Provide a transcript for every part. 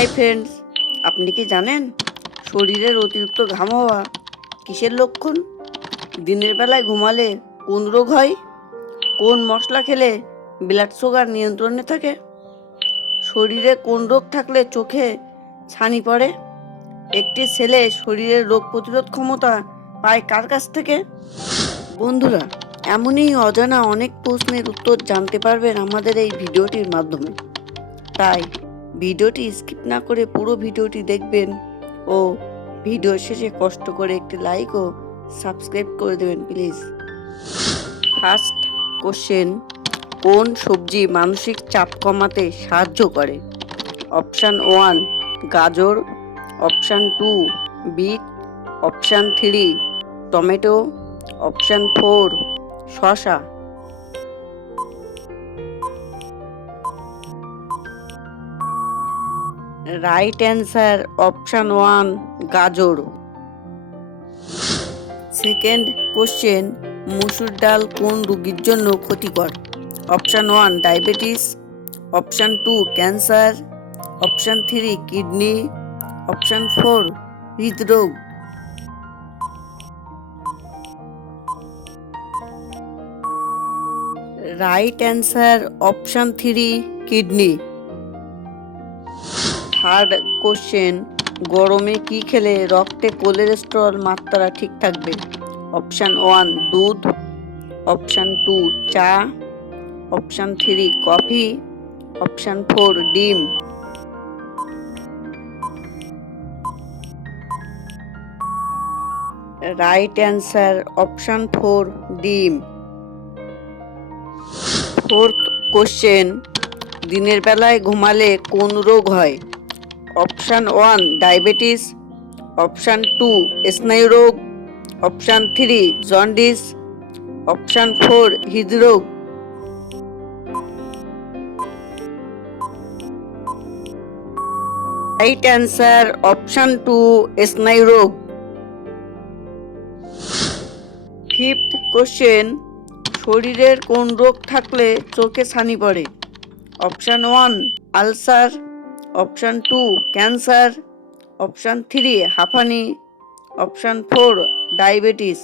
Hi friends, আপনি কি জানেন শরীরের অতিরিক্ত ঘাম হওয়া কিসের লক্ষণ? দিনের বেলায় ঘুমালে কোন রোগ হয়? কোন মশলা খেলে ব্লাড সুগার নিয়ন্ত্রণে থাকে? শরীরে কোন রোগ থাকলে চোখে ছানি পড়ে? একটি ছেলে শরীরের রোগ প্রতিরোধ ক্ষমতা পায় কার কাছ থেকে? বন্ধুরা, এমনই অজানা অনেক প্রশ্নের উত্তর জানতে পারবেন আমাদের এই ভিডিওটির মাধ্যমে। তাই ভিডিওটি স্কিপ না করে পুরো ভিডিওটি দেখবেন ও ভিডিও শেষে কষ্ট করে একটি লাইক ও সাবস্ক্রাইব করে দেবেন প্লিজ ফার্স্ট কোশ্চেন কোন সবজি মানসিক চাপ কমাতে সাহায্য করে? অপশান ওয়ান গাজর। Option two beet option three tomato option four শশা রাইট অ্যান্সার অপশান ওয়ান গাজর সেকেন্ড কোশ্চেন মুসুর ডাল কোন রোগীর জন্য ক্ষতিকর? Option one diabetes option two cancer option three kidney option four হৃদরোগ। Right answer option three kidney third question গরমে কি খেলে রক্তে কোলেস্টেরল মাত্রা ঠিক থাকবে? অপশান ওয়ান দুধ। অপশান টু চা। Option three coffee option four ডিম। রাইট অ্যান্সার অপশান ফোর ডিম। ফোর্থ কোশ্চেন দিনের বেলায় ঘুমালে কোন রোগ হয়? Option one, diabetes, option two, স্নায়ু রোগ, option three, jaundice, option four, হৃদরোগ। রাইট অ্যান্সার, অপশান টু, স্নায়ু রোগ। ফিফথ কোশ্চেন, শরীরের কোন রোগ থাকলে চোখে ছানি পড়ে? Option one, ulcer option two cancer option three হাঁপানি option four diabetes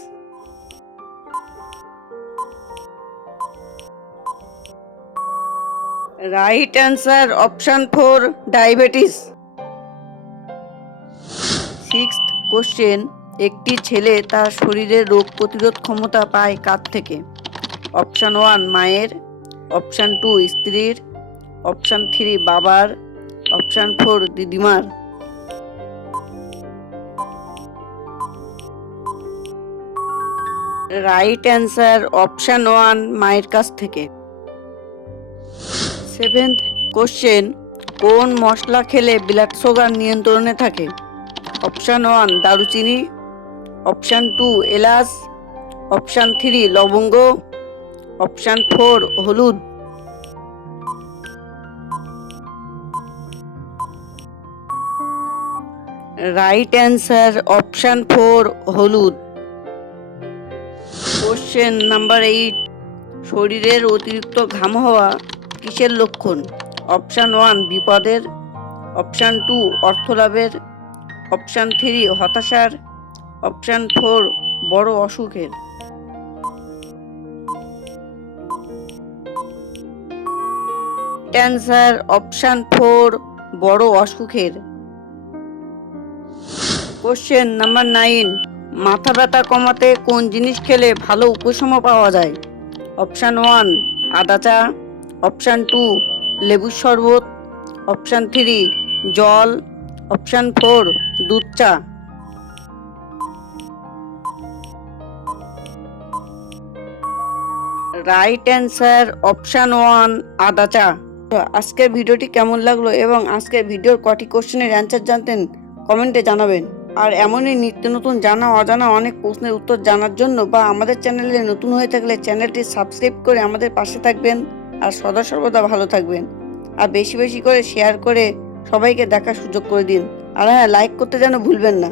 right answer option four diabetes six question একটি ছেলে তার শরীরের রোগ প্রতিরোধ ক্ষমতা পায় কার থেকে? অপশান ওয়ান মায়ের. অপশান টু স্ত্রীর. অপশান থ্রি বাবার. অপশান ফোর দিদিমার রাইট অ্যান্সার অপশান ওয়ান মায়ের কাছ থেকে। সেভেন্থ কোশ্চেন কোন মশলা খেলে ব্লাড সুগার নিয়ন্ত্রণে থাকে? অপশান ওয়ান দারুচিনি। অপশান টু এলাচ। অপশান থ্রি লবঙ্গ। অপশান ফোর হলুদ। রাইট অ্যান্সার অপশান ফোর হলুদ কোশ্চেন নাম্বার এইট শরীরের অতিরিক্ত ঘাম হওয়া কিসের লক্ষণ? অপশান ওয়ান বিপদের. অপশান টু অর্থলাভের. অপশান থ্রি হতাশার. অপশান ফোর বড় অসুখের। অ্যান্সার অপশান ফোর বড় অসুখের। কোশ্চেন নাম্বার নাইন মাথা ব্যথা কমাতে কোন জিনিস খেলে ভালো উপশম পাওয়া যায়? অপশান ওয়ান আদা চা অপশান টু লেবুর শরবত। অপশান থ্রি জল। অপশান ফোর দুধ চা। রাইট অ্যান্সার অপশান ওয়ান আদা চা তো আজকের ভিডিওটি কেমন লাগল এবং আজকের ভিডিওর কটি কোশ্চেনের অ্যান্সার জানতেন কমেন্টে জানাবেন। আর এমনই নিত্য নতুন জানা, অজানা অনেক প্রশ্নের উত্তর জানার জন্য বা আমাদের চ্যানেলে নতুন হয়ে থাকলে চ্যানেলটি সাবস্ক্রাইব করে আমাদের পাশে থাকবেন। আর সদা সর্বদা ভালো থাকবেন। আর বেশি বেশি করে শেয়ার করে সবাইকে দেখার সুযোগ করে দিন। আর হ্যাঁ লাইক করতে যেন ভুলবেন না।